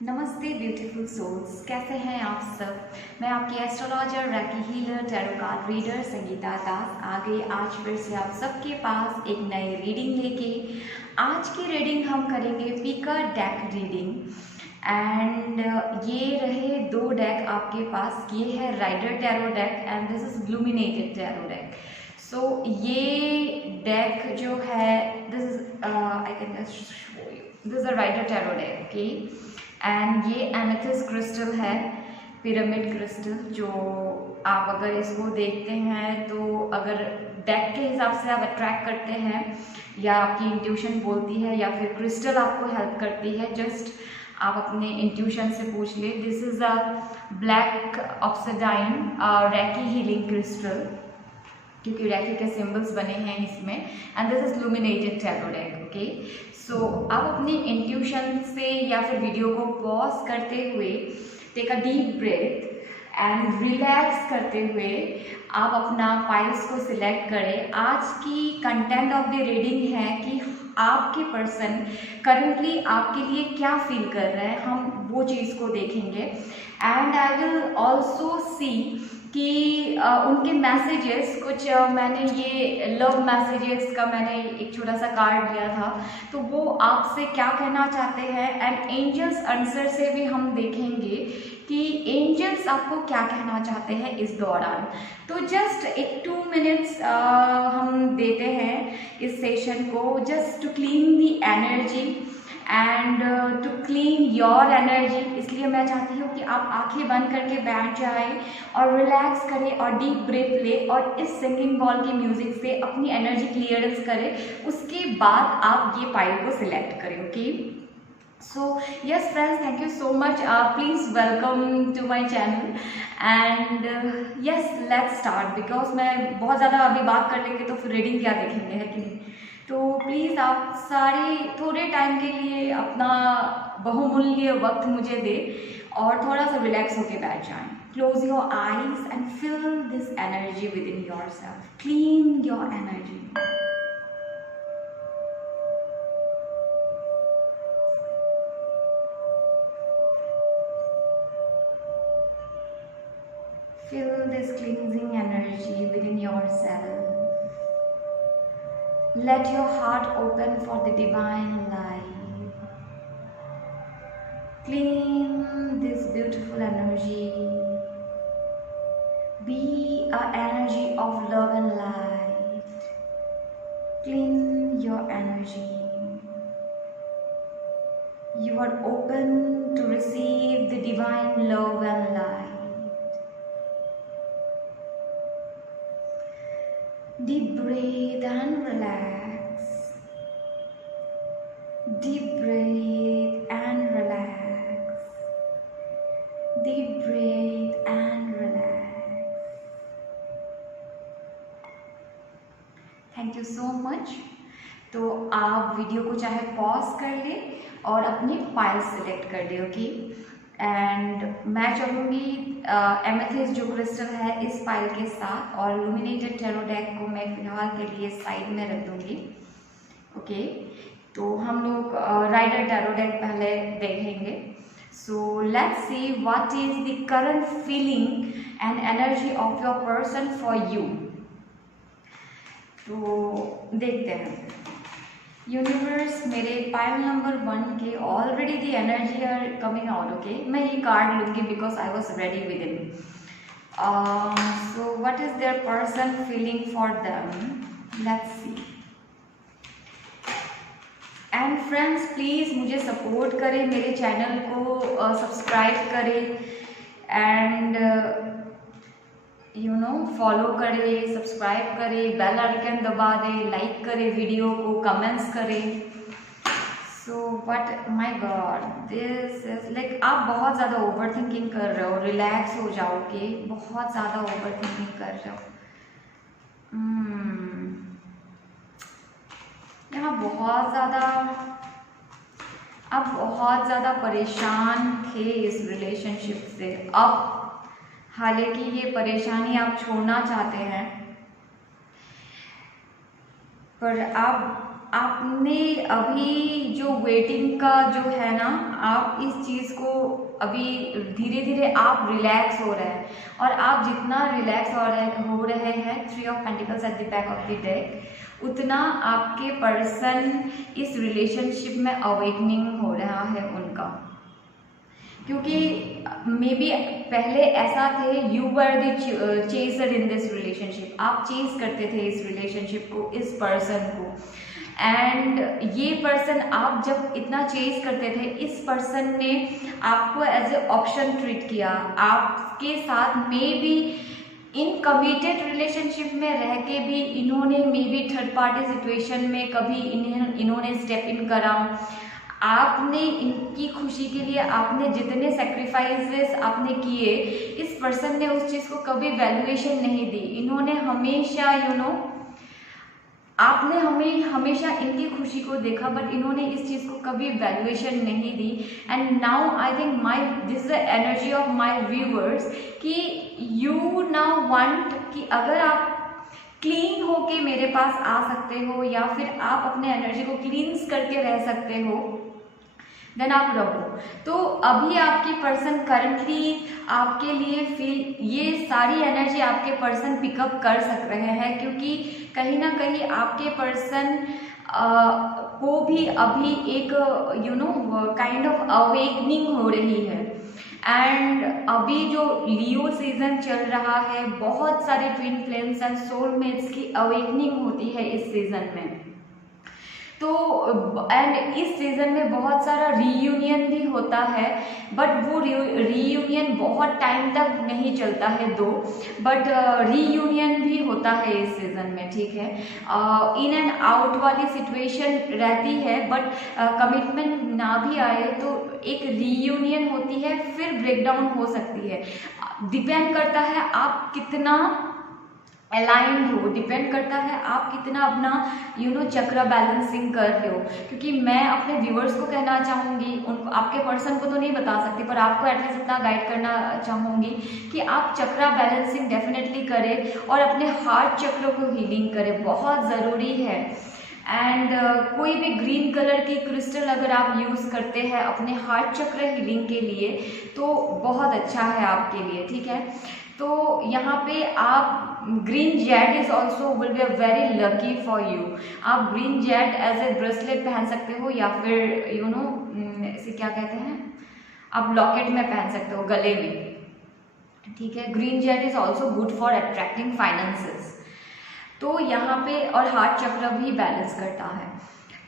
नमस्ते beautiful souls, कैसे हैं आप सब। मैं आपकी astrologer, reiki healer, tarot card reader Sangeeta Das आ गई आज फिर से आप सबके पास एक नई रीडिंग लेके। आज की रीडिंग हम करेंगे पीका डेक रीडिंग एंड ये रहे दो डेक आपके पास। ये है Rider tarot deck and this is illuminated tarot deck. So ये डेक जो है this is I can just show you, this is a Rider tarot deck, okay. And ये एमेथिस्ट क्रिस्टल है, पिरामिड क्रिस्टल, जो आप अगर इसको देखते हैं तो अगर डेक के हिसाब से आप अट्रैक्ट करते हैं या आपकी इंट्यूशन बोलती है या फिर क्रिस्टल आपको हेल्प करती है, जस्ट आप अपने इंट्यूशन से पूछ ले। This is a black oxidine reiki healing crystal, क्योंकि रैकी के सिंबल्स बने हैं इसमें। And this is illuminated tarot deck, okay. So आप अपनी इंट्यूशन से या फिर वीडियो को पॉज करते हुए take a deep breath and relax करते हुए आप अपना पाइल्स को सिलेक्ट करें। आज की कंटेंट ऑफ द रीडिंग है कि आपके पर्सन करंटली आपके लिए क्या फील कर रहे हैं, हम वो चीज़ को देखेंगे। And I will also see कि उनके मैसेजेस कुछ मैंने ये लव मैसेजेस का मैंने एक छोटा सा कार्ड लिया था, तो वो आपसे क्या कहना चाहते हैं। एंड एंजल्स आंसर से भी हम देखेंगे कि एंजल्स आपको क्या कहना चाहते हैं इस दौरान। तो जस्ट एक 2 मिनट्स हम देते हैं इस सेशन को, just to clean the energy and to clean your energy. इसलिए मैं चाहती हूँ कि आप आंखें बंद करके बैठ जाएं और रिलैक्स करें और डीप ब्रेथ ले और इस सिंगिंग बॉल की म्यूजिक से अपनी एनर्जी क्लियरेंस करें। उसके बाद आप ये पाइल को सिलेक्ट करें, okay. So yes friends, thank you so much, please welcome to my channel and yes let's start. Because मैं बहुत ज़्यादा अभी बात कर लेंगे तो फिर रीडिंग क्या देखेंगे, है कि नहीं। तो प्लीज़ आप सारे थोड़े टाइम के लिए अपना बहुमूल्य वक्त मुझे दे और थोड़ा सा रिलैक्स होके बैठ जाएं। Close your eyes and fill this energy within your self, clean your energy. Feel this cleansing energy within yourself. Let your heart open for the divine light. Clean this beautiful energy. Be an energy of love and light. Clean your energy. You are open to receive the divine love and light. Deep breathe and relax. Deep breathe and relax. Deep breathe and relax. Thank you so much. तो आप video को चाहे pause कर ले और अपनी pile select कर ले, ओके। एंड मैं चलूँगी एमेथिस्ट जो क्रिस्टल है इस पाइल के साथ, और इल्यूमिनेटेड टैरो डेक को मैं फिलहाल के लिए साइड में रख दूँगी, ओके। तो हम लोग राइडर टैरो डेक पहले देखेंगे। So let's see what is the current feeling and energy of your person for you. तो देखते हैं यूनिवर्स, मेरे पाइल नंबर 1 के already the energy are coming out, okay. मैं ये कार्ड लूँगी because I was ready within. So what is their person feeling for them, let's see. And friends please मुझे support करें, मेरे channel को subscribe करें and you know follow करें, subscribe करें, बेल आइकन दबा दें, लाइक करें वीडियो को, कमेंट्स करें। So what my God this is like, आप बहुत ज़्यादा ओवर थिंकिंग कर रहे हो, रिलैक्स हो जाओ, ओके। बहुत ज़्यादा ओवर थिंकिंग कर रहे हो। यहाँ बहुत ज़्यादा आप बहुत ज़्यादा परेशान थे इस रिलेशनशिप से। अब हालांकि ये परेशानी आप छोड़ना चाहते हैं, पर आप आपने अभी जो वेटिंग का जो है ना, आप इस चीज़ को अभी धीरे धीरे आप रिलैक्स हो रहे हैं, और आप जितना रिलैक्स हो रहे हैं 3 of pentacles at the back of the deck, उतना आपके पर्सन इस रिलेशनशिप में अवेकनिंग हो रहा है उनका। क्योंकि मे बी पहले ऐसा थे, you were the chaser in this relationship, आप चेस करते थे इस रिलेशनशिप को, इस पर्सन को, एंड ये पर्सन आप जब इतना चेस करते थे, इस पर्सन ने आपको एज ए ऑप्शन ट्रीट किया, आपके साथ may be in committed relationship में रह के भी इन्होंने may be third party situation में कभी इन्होंने स्टेप इन करा। आपने इनकी खुशी के लिए आपने जितने सेक्रीफाइसेस आपने किए, इस पर्सन ने उस चीज़ को कभी वैल्यूएशन नहीं दी। इन्होंने हमेशा आपने हमेशा इनकी खुशी को देखा, बट इन्होंने इस चीज़ को कभी वैल्यूएशन नहीं दी। And now I think this is the energy of my viewers कि यू नाउ वांट कि अगर आप क्लीन हो के मेरे पास आ सकते हो, या फिर आप अपने एनर्जी को क्लींस करके रह सकते हो, देन आप रहो। तो अभी आपकी पर्सन करंटली आपके लिए ये सारी एनर्जी आपके पर्सन पिकअप कर सक रहे हैं, क्योंकि कहीं ना कहीं आपके पर्सन को भी अभी एक काइंड ऑफ अवेकनिंग हो रही है। एंड अभी जो लियो सीजन चल रहा है, बहुत सारे ट्विन फ्लेम्स एंड सोलमेट्स की अवेकनिंग होती है इस सीजन में। तो एंड इस सीजन में बहुत सारा रीयूनियन भी होता है, बट वो रीयूनियन बहुत टाइम तक नहीं चलता है बट रीयूनियन भी होता है इस सीजन में, ठीक है। इन एंड आउट वाली सिचुएशन रहती है, बट कमिटमेंट ना भी आए तो एक रीयूनियन होती है, फिर ब्रेकडाउन हो सकती है। डिपेंड करता है आप कितना अलाइंड हो, डिपेंड करता है आप कितना अपना चक्र बैलेंसिंग कर रहे हो। क्योंकि मैं अपने व्यूअर्स को कहना चाहूँगी, उनको, आपके पर्सन को तो नहीं बता सकती, पर आपको एटलीस्ट इतना गाइड करना चाहूँगी कि आप चक्र बैलेंसिंग डेफिनेटली करें और अपने हार्ट चक्र को हीलिंग करें, बहुत ज़रूरी है। एंड कोई भी ग्रीन कलर की क्रिस्टल अगर आप यूज़ करते हैं अपने हार्ट चक्र हीलिंग के लिए तो बहुत अच्छा है आपके लिए, ठीक है। तो यहाँ पे आप green jade is also will be very lucky for you. आप green jade as a bracelet पहन सकते हो, या फिर इसे क्या कहते हैं, आप लॉकेट में पहन सकते हो गले में, ठीक है। Green jade is also good for attracting finances. तो यहाँ पे और हार्ट चक्र भी बैलेंस करता है।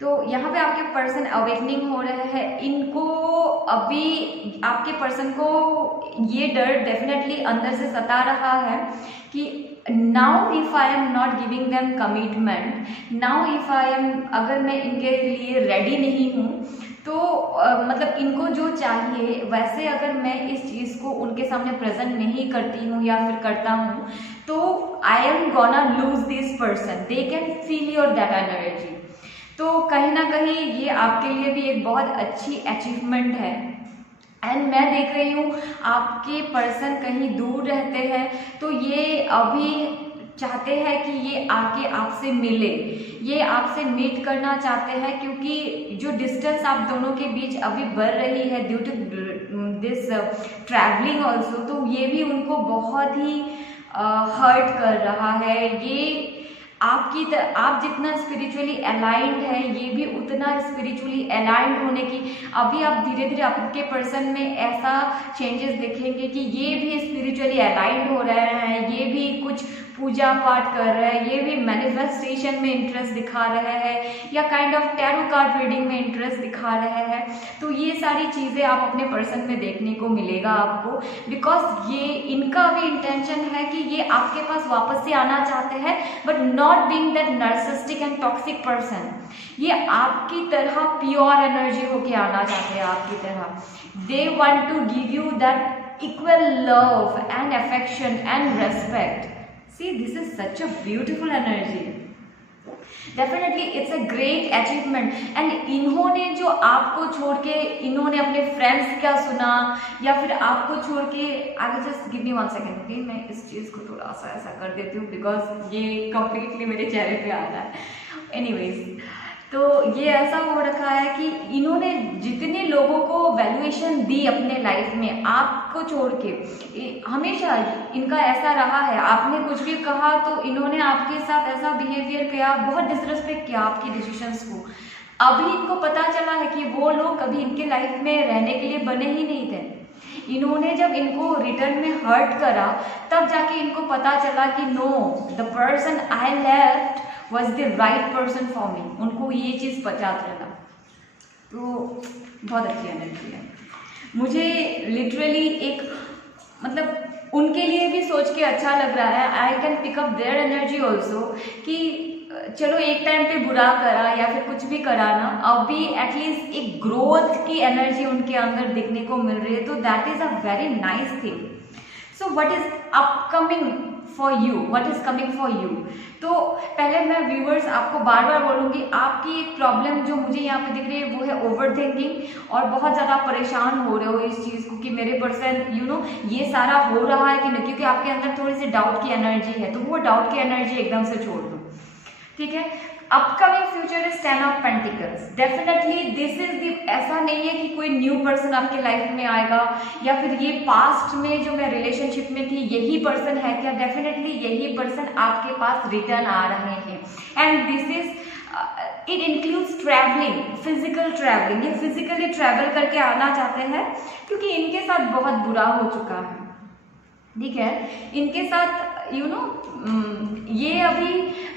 तो यहाँ पे आपके पर्सन अवेकनिंग हो रहे हैं। इनको अभी आपके पर्सन को ये डर डेफिनेटली अंदर से सता रहा है कि now if I am not giving them commitment, now if I am, अगर मैं इनके लिए रेडी नहीं हूँ तो मतलब इनको जो चाहिए वैसे अगर मैं इस चीज़ को उनके सामने प्रेजेंट नहीं करती हूँ या फिर करता हूँ तो I am gonna lose this person, they can feel your that energy. तो कहीं ना कहीं ये आपके लिए भी एक बहुत अच्छी अचीवमेंट है। एंड मैं देख रही हूँ आपके पर्सन कहीं दूर रहते हैं, तो ये अभी चाहते हैं कि ये आके आपसे मिले, ये आपसे मीट करना चाहते हैं, क्योंकि जो डिस्टेंस आप दोनों के बीच अभी बढ़ रही है due to this travelling also, तो ये भी उनको बहुत ही हर्ट कर रहा है। ये आप जितना स्पिरिचुअली अलाइंड है, ये भी उतना स्पिरिचुअली अलाइंड होने की अभी आप धीरे धीरे आपके पर्सन में ऐसा चेंजेस देखेंगे कि ये भी स्पिरिचुअली अलाइंड हो रहे हैं, ये भी कुछ पूजा पाठ कर रहे हैं, ये भी मैनिफेस्टेशन में इंटरेस्ट दिखा रहे हैं, या kind of tarot card reading में इंटरेस्ट दिखा रहे हैं। तो ये सारी चीज़ें आप अपने पर्सन में देखने को मिलेगा आपको, बिकॉज ये इनका भी इंटेंशन है कि ये आपके पास वापस से आना चाहते हैं, but not being that narcissistic and toxic person. ये आपकी तरह प्योर एनर्जी होके आना चाहते हैं, आपकी तरह। They want to give you that equal love and affection and respect. See, this is such a beautiful energy. Definitely, it's a great achievement. And इन्होंने जो आपको छोड़ के, इन्होंने अपने फ्रेंड्स क्या सुना या फिर आपको छोड़ के आगे, just give me 1 second, okay. मैं इस चीज़ को थोड़ा सा ऐसा कर देती हूँ बिकॉज ये कम्प्लीटली मेरे चेहरे पे आ रहा है। एनीवेज, तो ये ऐसा हो रखा है कि इन्होंने जितने लोगों को वैल्यूएशन दी अपने लाइफ में, आपको छोड़ के, हमेशा इनका ऐसा रहा है। आपने कुछ भी कहा तो इन्होंने आपके साथ ऐसा बिहेवियर किया, बहुत डिसरिस्पेक्ट किया आपकी डिसीजंस को। अभी इनको पता चला है कि वो लोग कभी इनके लाइफ में रहने के लिए बने ही नहीं थे। इन्होंने जब इनको रिटर्न में हर्ट करा तब जाके इनको पता चला कि no, the person I left was the right person for me। उनको ये चीज़ पता चला। तो बहुत अच्छी एनर्जी है। मुझे लिटरली एक मतलब उनके लिए भी सोच के अच्छा लग रहा है। I can pick up their energy also कि चलो एक टाइम पे बुरा करा या फिर कुछ भी करा ना, अभी एटलीस्ट एक ग्रोथ की एनर्जी उनके अंदर दिखने को मिल रही है। तो that is a very nice thing. So what is upcoming for you, what is coming for you. तो पहले मैं व्यूअर्स आपको बार बार बोलूँगी, आपकी एक प्रॉब्लम जो मुझे यहाँ पे दिख रही है वो है ओवर थिंकिंग, और बहुत ज़्यादा परेशान हो रहे हो इस चीज़ को कि मेरे पर्सन ये सारा हो रहा है कि नहीं, क्योंकि आपके अंदर थोड़ी सी डाउट की एनर्जी है। तो वो डाउट की एनर्जी एकदम से छोड़ दो, ठीक है। Upcoming future is 10 of pentacles. Definitely this is the, ऐसा नहीं है कि कोई न्यू पर्सन आपके लाइफ में आएगा या फिर ये पास्ट में जो मैं रिलेशनशिप में थी यही पर्सन है क्या। डेफिनेटली यही पर्सन आपके पास रिटर्न आ रहे हैं। And this is it includes travelling, physical travelling. ये फिजिकली ट्रैवल करके आना चाहते हैं क्योंकि इनके साथ बहुत बुरा हो चुका है, ठीक है। इनके साथ ये अभी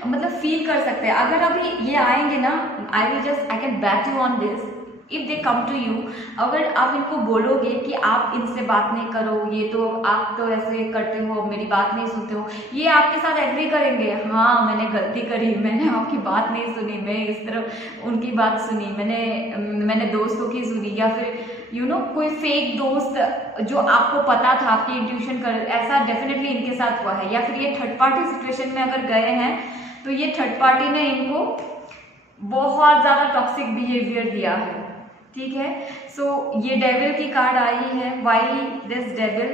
मतलब फील कर सकते हैं। अगर अभी ये आएंगे ना, I can bet you on this, if they come to you, अगर आप इनको बोलोगे कि आप इनसे बात नहीं करो, ये तो आप तो ऐसे करते हो, मेरी बात नहीं सुनते हो, ये आपके साथ एग्री करेंगे। हाँ, मैंने गलती करी, मैंने आपकी बात नहीं सुनी, मैं इस तरह उनकी बात सुनी, मैंने दोस्तों की सुनी, या फिर कोई फेक दोस्त जो आपको पता था, आपकी इंट्यूशन कर, ऐसा डेफिनेटली इनके साथ हुआ है। या फिर ये थर्ड पार्टी सिचुएशन में अगर गए हैं तो ये थर्ड पार्टी ने इनको बहुत ज़्यादा टॉक्सिक बिहेवियर दिया है, ठीक है। सो ये डेविल की कार्ड आई है, वाई दिस डेविल।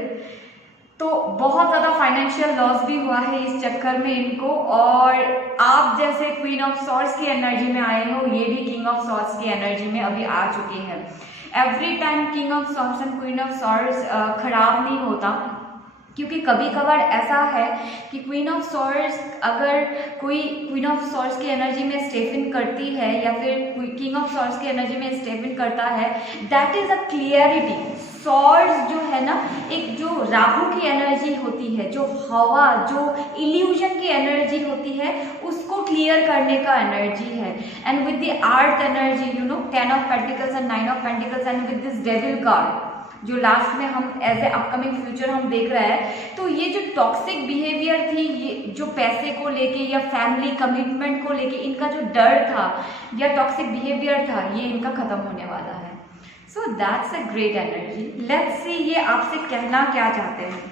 तो बहुत ज़्यादा फाइनेंशियल लॉस भी हुआ है इस चक्कर में इनको, और आप जैसे क्वीन ऑफ सॉर्ड्स की एनर्जी में आए हो, ये भी किंग ऑफ सॉर्ड्स की एनर्जी में अभी आ चुके हैं। Every time king of swords and queen of swords खराब नहीं होता, क्योंकि कभी कभार ऐसा है कि क्वीन ऑफ सॉर्ड्स, अगर कोई क्वीन ऑफ सॉर्ड्स की एनर्जी में स्टेप इन करती है या फिर किंग ऑफ सॉर्ड्स की एनर्जी में स्टेप इन करता है, that is a clarity. Swords जो है ना, एक जो राहु की एनर्जी होती है, जो हवा, जो इल्यूजन की एनर्जी होती है, उसको क्लियर करने का एनर्जी है। And with the earth energy, 10 of pentacles and 9 of pentacles, and with this devil card जो लास्ट में हम एज ए अपकमिंग फ्यूचर हम देख रहे हैं। तो ये जो टॉक्सिक बिहेवियर थी, ये जो पैसे को लेके या फैमिली कमिटमेंट को लेके इनका जो डर था या टॉक्सिक बिहेवियर था, ये इनका खत्म होने वाला है। So that's a great energy. Let's see ये आपसे कहना क्या चाहते हैं।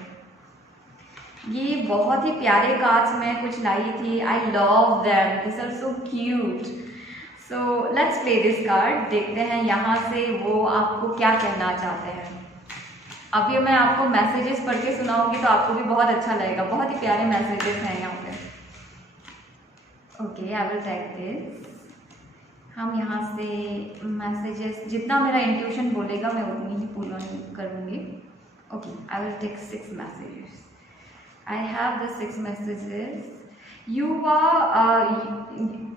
ये बहुत ही प्यारे कार्ड्स मैं कुछ लाई थी। I love them, this are so cute. So let's play this card. देखते हैं यहाँ से वो आपको क्या कहना चाहते हैं। अभी मैं आपको मैसेजेस पढ़ के सुनाऊंगी तो आपको भी बहुत अच्छा लगेगा। बहुत ही प्यारे मैसेजेस हैं यहाँ पे। Okay, I will take this. हम यहाँ से मैसेजेस, जितना मेरा इंट्यूशन बोलेगा मैं उतनी ही पूर्ण करूँगी। Okay, I will take 6 messages. I have the 6 messages.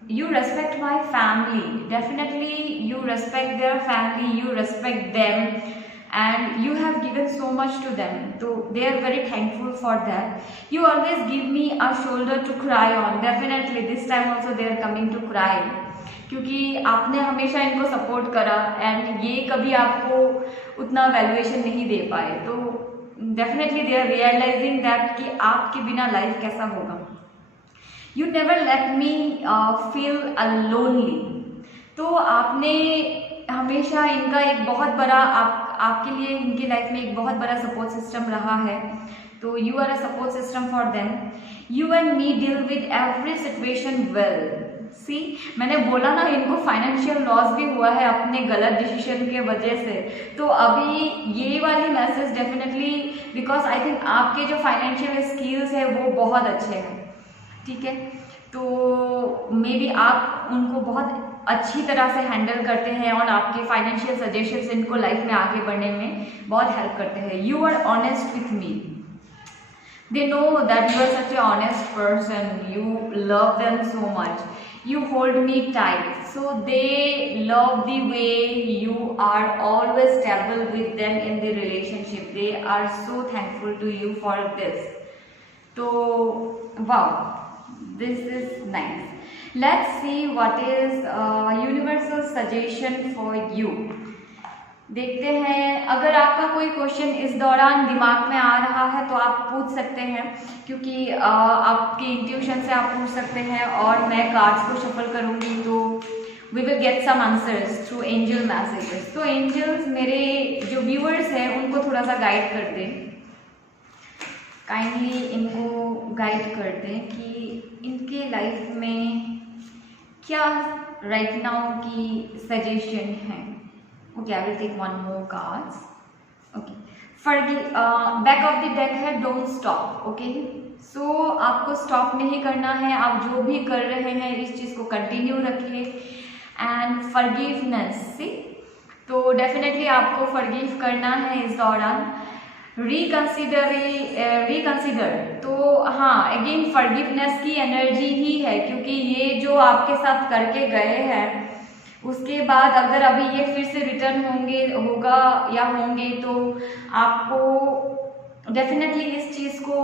You respect my family. Definitely you respect their family, you respect them, and you have given so much to them, so they are very thankful for that. You always give me a shoulder to cry on. Definitely this time also they are coming to cry, क्योंकि आपने हमेशा इनको support करा and ये कभी आपको उतना valuation नहीं दे पाए। तो definitely they are realising that कि आपके बिना लाइफ कैसा होगा। You never let me feel lonely। तो आपने हमेशा इनका एक बहुत बड़ा, आपके लिए इनकी लाइफ में एक बहुत बड़ा सपोर्ट सिस्टम रहा है। तो you are a support system for them. You and me deal with every situation well. See, मैंने बोला ना, इनको फाइनेंशियल लॉस भी हुआ है अपने गलत डिसीजन के वजह से। तो अभी ये वाली message definitely, because I think आपके जो फाइनेंशियल स्किल्स है वो बहुत अच्छे हैं, ठीक है। तो मे बी आप उनको बहुत अच्छी तरह से हैंडल करते हैं और आपके फाइनेंशियल सजेशंस इनको लाइफ में आगे बढ़ने में बहुत हेल्प करते हैं। You are honest with me, they know that you are such an honest person, you love them so much, you hold me tight, so they love the way you are always stable with them in the relationship, they are so thankful to you for this. So wow, this is nice. Let's see what is universal suggestion for you. देखते हैं, अगर आपका कोई question इस दौरान दिमाग में आ रहा है तो आप पूछ सकते हैं, क्योंकि आपकी इंट्यूशन से आप पूछ सकते हैं और मैं कार्ड्स को शफल करूंगी तो we will get some answers through angel messages. तो एंजल्स मेरे जो व्यूअर्स हैं उनको थोड़ा सा गाइड कर दें, काइंडली इनको गाइड कर दें कि इनके लाइफ में क्या राइट नाउ की सजेशन है। Okay, I will take one more cards. Okay, forgive. Back of the deck है don't stop. Okay, so आपको stop नहीं करना है, आप जो भी कर रहे हैं इस चीज़ को कंटिन्यू रखिए। एंड forgiveness, see, तो डेफिनेटली आपको forgive करना है इस दौरान। रिकंसिडर, तो हाँ अगेन forgiveness की एनर्जी ही है, क्योंकि ये जो आपके साथ करके गए हैं उसके बाद अगर अभी ये फिर से रिटर्न होंगे तो आपको डेफिनेटली इस चीज़ को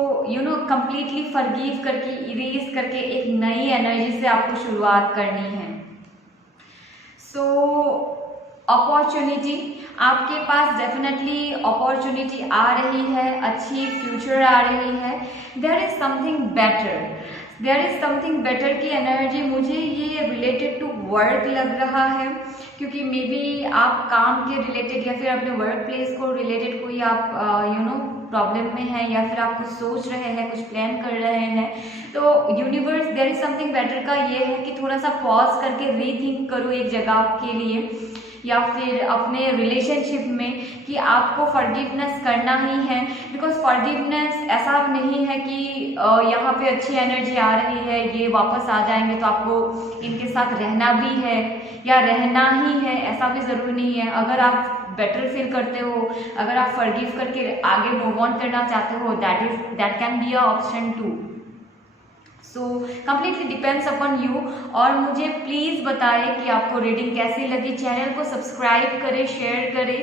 कंप्लीटली फॉरगिव करके इरेज करके एक नई एनर्जी से आपको शुरुआत करनी है। सो अपॉर्चुनिटी, आपके पास डेफिनेटली अपॉर्चुनिटी आ रही है, अच्छी फ्यूचर आ रही है। देयर इज समथिंग बेटर की एनर्जी मुझे ये रिलेटेड टू वर्क लग रहा है, क्योंकि मे बी आप काम के रिलेटेड या फिर अपने वर्क प्लेस को रिलेटेड कोई आप प्रॉब्लम में है, या फिर आप कुछ सोच रहे हैं, कुछ प्लान कर रहे हैं। तो universe there is something better का ये है कि थोड़ा सा पॉज करके रीथिंक करो एक जगह के लिए, या फिर अपने रिलेशनशिप में कि आपको फॉरगिवनेस करना ही है। बिकॉज फॉरगिवनेस ऐसा नहीं है कि यहाँ पे अच्छी एनर्जी आ रही है, ये वापस आ जाएंगे तो आपको इनके साथ रहना भी है या रहना ही है, ऐसा भी ज़रूरी नहीं है। अगर आप बेटर फील करते हो, अगर आप फॉरगिव करके आगे मूव ऑन करना चाहते हो, that can be a option too. So completely depends upon you. और मुझे प्लीज़ बताएं कि आपको रीडिंग कैसी लगी। चैनल को सब्सक्राइब करें, शेयर करें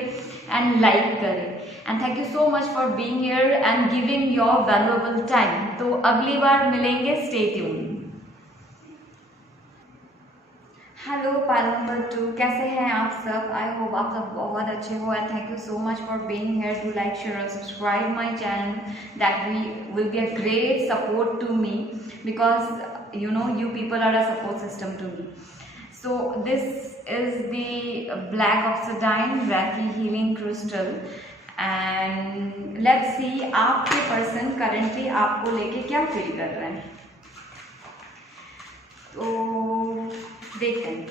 एंड लाइक करें। And thank you so much for being here and giving your valuable time. तो अगली बार मिलेंगे, stay tuned. Hello pile number 2, कैसे हैं आप सब? आई होप आप सब बहुत अच्छे हो and thank you so much for being here. Do like, share और subscribe my channel, that will be a great support to me, because you people are a support system to me. So this is the black obsidian Reiki healing crystal and let's see आपके person currently आपको लेके क्या feel कर रहे हैं। तो देखते हैं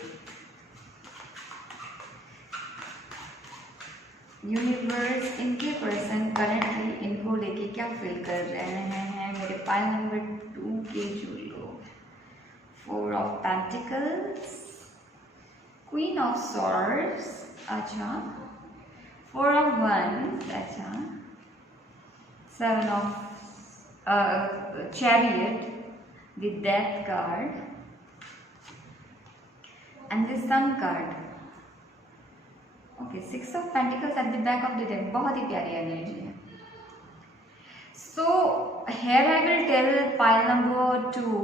यूनिवर्स इनके पर्सन करंटली इनको लेके क्या फील कर रहे हैं। मेरे पाइल नंबर 2 के जो लोग, 4 of pentacles, queen of swords, अच्छा 4 ऑफ वंस, अच्छा 7 of chariot, the death card and the sun card. Okay, 6 of pentacles at the back of the deck, बहुत ही प्यारी एनर्जी है। So here I will tell pile number 2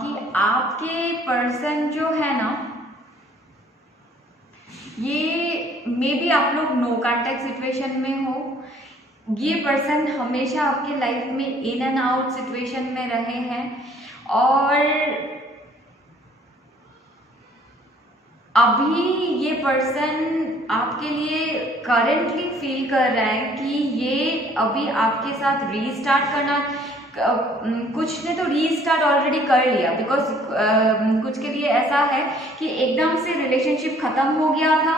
कि आपके person जो है ना, ये मे बी आप लोग नो कॉन्टैक्ट सिचुएशन में हो। ये पर्सन हमेशा आपके लाइफ में इन एंड आउट सिचुएशन में रहे हैं और अभी ये पर्सन आपके लिए करंटली फील कर रहा है कि ये अभी आपके साथ रीस्टार्ट करना, कुछ ने तो रीस्टार्ट ऑलरेडी कर लिया। बिकॉज कुछ के लिए ऐसा है कि एकदम से रिलेशनशिप ख़त्म हो गया था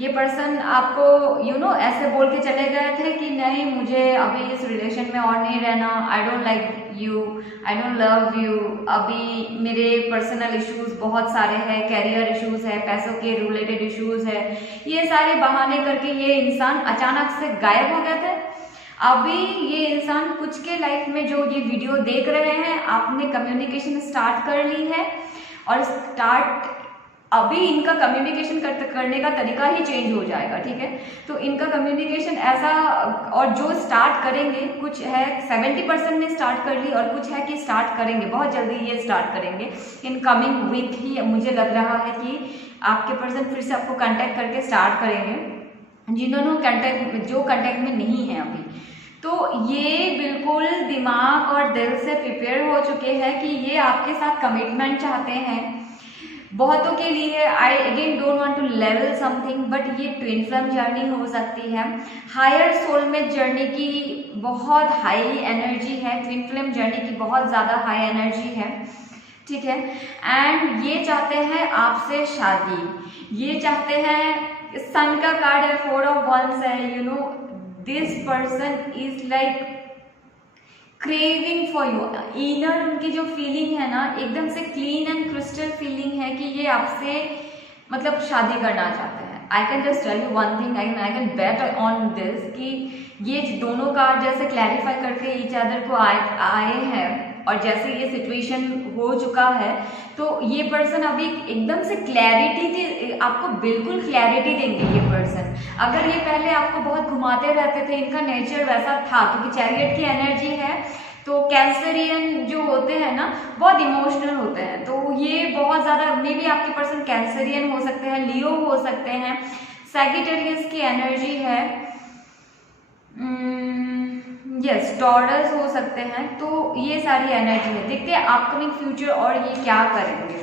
ये पर्सन आपको ऐसे बोल के चले गए थे कि नहीं, मुझे अभी इस रिलेशन में और नहीं रहना, I don't like you, I don't love you, अभी मेरे पर्सनल इश्यूज बहुत सारे हैं, कैरियर इश्यूज है, पैसों के रिलेटेड इश्यूज है, ये सारे बहाने करके ये इंसान अचानक से गायब हो गए थे। अभी ये इंसान कुछ के लाइफ में जो ये वीडियो देख रहे हैं, आपने कम्युनिकेशन स्टार्ट कर ली है और अभी इनका कम्युनिकेशन करने का तरीका ही चेंज हो जाएगा, ठीक है। तो इनका कम्युनिकेशन ऐसा, और जो स्टार्ट करेंगे, कुछ है 70% ने स्टार्ट कर ली और कुछ है कि स्टार्ट करेंगे, बहुत जल्दी ये स्टार्ट करेंगे, इन कमिंग वीक ही मुझे लग रहा है कि आपके पर्सन फिर से आपको कांटेक्ट करके स्टार्ट करेंगे, जिन्होंने जो कांटेक्ट में नहीं है अभी। तो ये बिल्कुल दिमाग और दिल से प्रिपेयर हो चुके हैं कि ये आपके साथ कमिटमेंट चाहते हैं। बहुतों के लिए I again don't want to level something, but ये ट्विन फ्लेम जर्नी हो सकती है। हायर सोलमेट जर्नी की बहुत हाई एनर्जी है, ट्विन फ्लेम जर्नी की बहुत ज़्यादा हाई एनर्जी है, ठीक है। एंड ये चाहते हैं आपसे शादी, ये चाहते हैं, सन का कार्ड है, 4 ऑफ wands है, this person is like craving for you. Inner उनकी जो फीलिंग है ना, एकदम से क्लीन एंड क्रिस्टल फीलिंग है कि ये आपसे मतलब शादी करना चाहते हैं। I can just tell you one thing, I can bet on this कि ये दोनों कार्ड जैसे क्लैरिफाई करके ईच अदर को आए हैं, और जैसे ये सिचुएशन हो चुका है, तो ये पर्सन अभी एकदम से क्लैरिटी आपको बिल्कुल क्लैरिटी देंगे ये पर्सन। अगर ये पहले आपको बहुत घुमाते रहते थे, इनका नेचर वैसा था, क्योंकि चैरियट की एनर्जी है, तो कैंसरियन जो होते हैं ना, बहुत इमोशनल होते हैं, तो ये बहुत ज़्यादा, मे बी आपके पर्सन कैंसरियन हो सकते हैं, लियो हो सकते हैं, सैजिटेरियस की एनर्जी है, यस टॉरस हो सकते हैं। तो ये सारी एनर्जी है। देखते हैं अपकमिंग फ्यूचर और ये क्या करेंगे।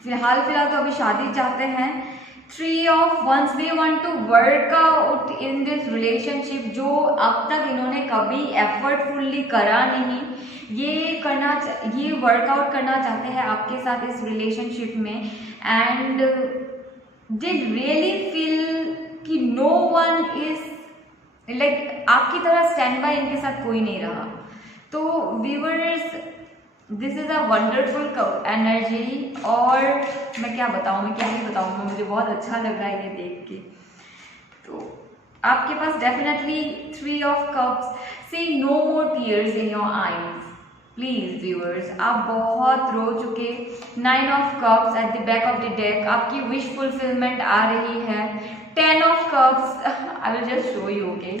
फिलहाल तो अभी शादी चाहते हैं। 3 of wands, they want to work out in this relationship, जो अब तक इन्होंने कभी एफर्टफुल्ली करा नहीं, ये वर्कआउट करना चाहते हैं आपके साथ इस रिलेशनशिप में। एंड दे रियली फील कि नो वन इज लाइक आपकी तरह स्टैंड बाय इनके साथ कोई नहीं रहा। तो viewers, this is a wonderful energy, और मैं क्या ही बताऊँ, मुझे बहुत अच्छा लग रहा है ये देख के। तो आपके पास definitely 3 of cups, see no more tears in your eyes please viewers, आप बहुत रो चुके। 9 of cups at the back of the deck, आपकी विश फुलफिलमेंट आ रही है। 10 of cups, I will just show you, okay?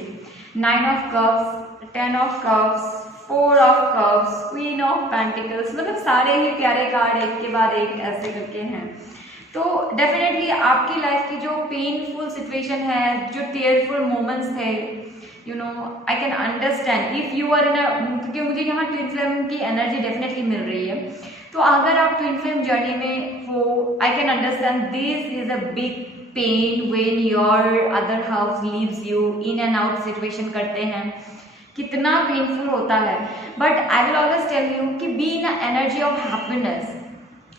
9 of cups, 10 of cups, 4 of cups, Queen of Pentacles, मतलब सारे ही प्यारे कार्ड एक के बाद एक ऐसे करके हैं। तो डेफिनेटली आपकी लाइफ की जो पेनफुल सिचुएशन है, जो टीयरफुल मोमेंट्स थे, I can understand if you are in a, क्योंकि मुझे यहाँ ट्विन फ्लेम की एनर्जी डेफिनेटली मिल रही है। तो अगर आप ट्विन फ्लेम जर्नी में हो, I can understand this is a big pain when your other house leaves you, in and out situation करते हैं, कितना पेनफुल होता है। But I will always tell you कि be in energy of happiness,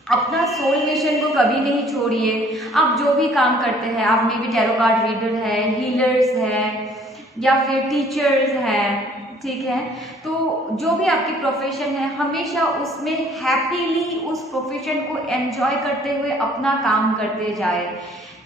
अपना soul mission को कभी नहीं छोड़िए। आप जो भी काम करते हैं, आप may be tarot card reader है, हीलर्स है, या फिर टीचर्स हैं, ठीक है, तो जो भी आपकी प्रोफेशन है, हमेशा उसमें हैप्पीली उस प्रोफेशन को एंजॉय करते हुए अपना काम करते जाए।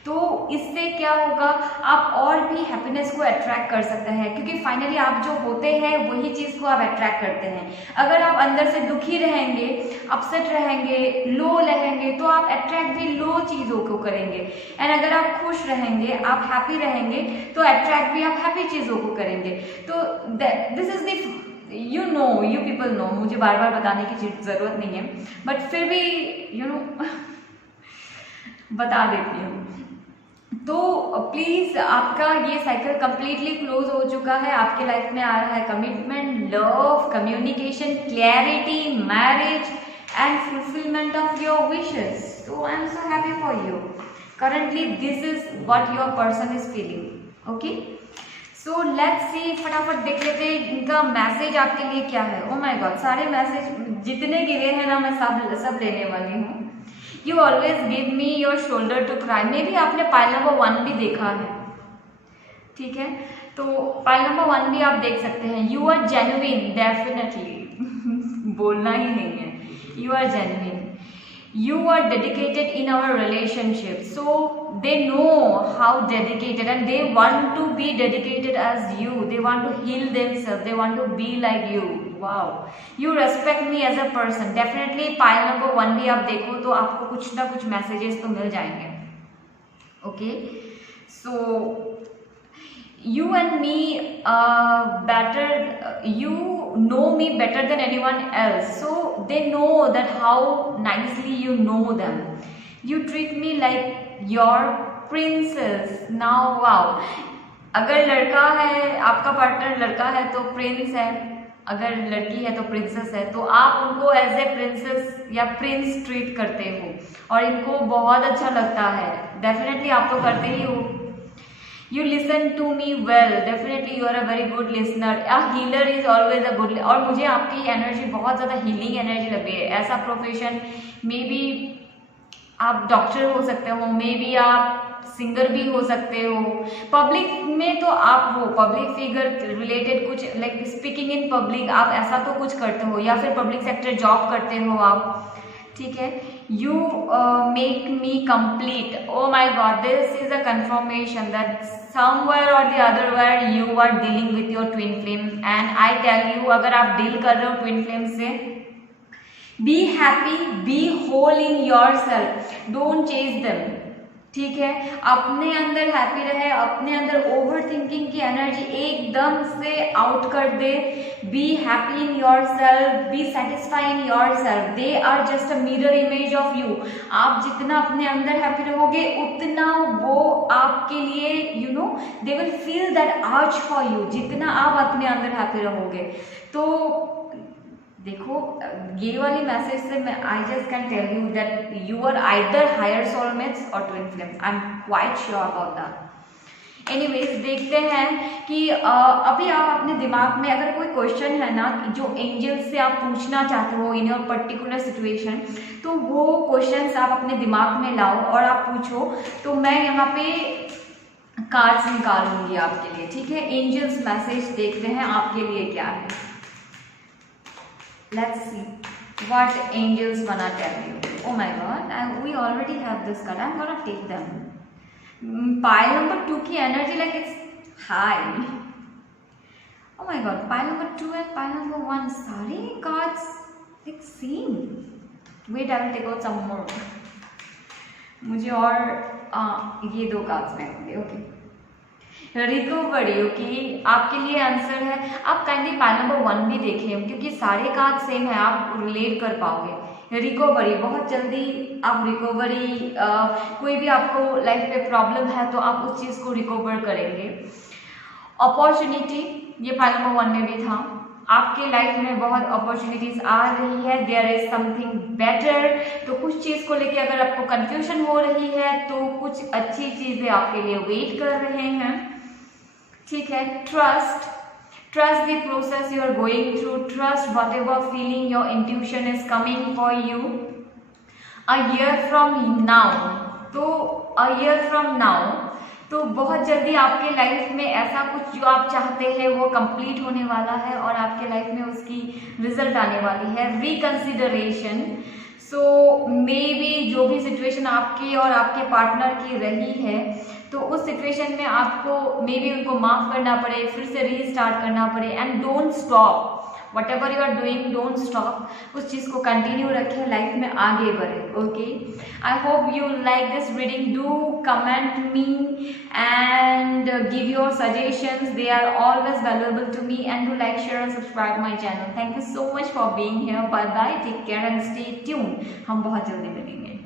तो इससे क्या होगा, आप और भी हैप्पीनेस को अट्रैक्ट कर सकते हैं, क्योंकि फाइनली आप जो होते हैं वही चीज़ को आप अट्रैक्ट करते हैं। अगर आप अंदर से दुखी रहेंगे, अपसेट रहेंगे, लो रहेंगे, तो आप अट्रैक्ट भी लो चीज़ों को करेंगे। एंड अगर आप खुश रहेंगे, आप हैप्पी रहेंगे, तो अट्रैक्ट भी आप हैप्पी चीज़ों को करेंगे। तो this is the you people know, मुझे बार बार बताने की ज़रूरत नहीं है, बट फिर भी बता देती हूँ। तो प्लीज़, आपका ये साइकिल कंप्लीटली क्लोज हो चुका है। आपके लाइफ में आ रहा है commitment, love, communication, clarity, marriage and fulfilment of your wishes. So I am so happy for you. Currently this is what your person is feeling. Okay, so let's सी, फटाफट देख लेते हैं इनका मैसेज आपके लिए क्या है। ओ माय गॉड, सारे मैसेज जितने गिरे हैं ना, मैं सब लेने वाली हूँ। You always give me your shoulder to cry. Maybe आपने पाइल नंबर 1 भी देखा है, ठीक है, तो पाइल नंबर 1 भी आप देख सकते हैं। यू आर जेन्युइन, डेफिनेटली बोलना ही नहीं है, you are genuine. You are dedicated in our relationship, so they know how dedicated, and they want to be dedicated as you. They want to heal themselves, they want to be like you. Wow, you respect me as a person. Definitely pile number 1 भी आप देखो तो आपको कुछ ना कुछ messages तो मिल जाएंगे। Okay, so you and me better, you know me better than anyone else, so they know that how nicely you know them. You treat me like your princess. Now wow, अगर लड़का है, आपका partner लड़का है तो Prince है, अगर लड़की है तो प्रिंसेस है, तो आप उनको एज ए प्रिंसेस या प्रिंस ट्रीट करते हो और इनको बहुत अच्छा लगता है। डेफिनेटली आप तो करते ही हो। You listen to me well, definitely you are a very good listener. A healer is always a good, और मुझे आपकी एनर्जी बहुत ज़्यादा हीलिंग एनर्जी लग रही है। ऐसा प्रोफेशन, मे बी आप डॉक्टर हो सकते हो, मे बी आप सिंगर भी हो सकते हो, पब्लिक में तो आप हो, पब्लिक फिगर रिलेटेड कुछ लाइक स्पीकिंग इन पब्लिक, आप ऐसा तो कुछ करते हो, या फिर पब्लिक सेक्टर जॉब करते हो आप, ठीक है। You make me complete. Oh my God, this is a confirmation that somewhere or the other where you are dealing with your twin flame, and I tell you, अगर आप deal कर रहे हो twin flame से, be happy, be whole in yourself, don't chase them, ठीक है। अपने अंदर हैप्पी रहे, अपने अंदर ओवर थिंकिंग की एनर्जी एकदम से आउट कर दे। Be happy in your self, be satisfy in your self, they are just a mirror image of you. आप जितना अपने अंदर हैप्पी रहोगे उतना वो आपके लिए you know they will feel that urge for you, जितना आप अपने अंदर हैप्पी रहोगे। तो देखो, ये वाली मैसेज से मैं I just can tell you that you are either higher soulmates और twin flames. I am quite sure about that. Anyways, देखते हैं कि अभी आप अपने दिमाग में अगर कोई क्वेश्चन है ना जो एंजल से आप पूछना चाहते हो इन योर पर्टिकुलर सिचुएशन, तो वो क्वेश्चंस आप अपने दिमाग में लाओ और आप पूछो, तो मैं यहाँ पे कार्ड्स निकालूंगी आपके लिए, ठीक है। एंजल्स मैसेज देखते हैं आपके लिए क्या है। Let's see what angels wanna tell you. Oh my God, we already have this card. I'm gonna take them. Pile number 2 की energy like it's high. Oh my God, pile number 2 and pile number 1. सारे cards like same. Wait, I will take out some more. मुझे और ये 2 cards में okay. Recovery, okay, आपके लिए answer है। आप काइंडली पाइल नंबर 1 भी देखें क्योंकि सारे कार्ड सेम है, आप रिलेट कर पाओगे। रिकवरी, बहुत जल्दी आप रिकवरी, कोई भी आपको लाइफ में प्रॉब्लम है तो आप उस चीज़ को रिकवर करेंगे। अपॉर्चुनिटी, ये पाइल नंबर 1 में भी था। आपके लाइफ में बहुत अपॉर्चुनिटीज आ रही है, देयर इज समथिंग बेटर। तो कुछ चीज़ को लेके अगर आपको कंफ्यूजन हो रही है तो कुछ अच्छी चीज़ें आपके लिए वेट कर रहे हैं, ठीक है। Trust the process you are going through, trust whatever feeling your intuition is coming for you. A year from now, तो अ ईयर फ्रॉम नाउ, तो बहुत जल्दी आपके लाइफ में ऐसा कुछ जो आप चाहते हैं वो कंप्लीट होने वाला है और आपके लाइफ में उसकी रिजल्ट आने वाली है। रिकंसिडरेशन, सो मे बी जो भी सिचुएशन आपकी और आपके पार्टनर की रही है तो उस सिचुएशन में आपको मे बी उनको माफ़ करना पड़े, फिर से रीस्टार्ट करना पड़े। And don't stop, whatever you are doing, don't stop, उस चीज़ को कंटिन्यू रखें, लाइफ में आगे बढ़े, okay. I hope you like this reading. Do comment me and give your suggestions, they are always valuable to me. And do like, share and subscribe my channel. Thank you so much for being here. Bye bye, take care and stay tune. हम बहुत जल्दी मिलेंगे।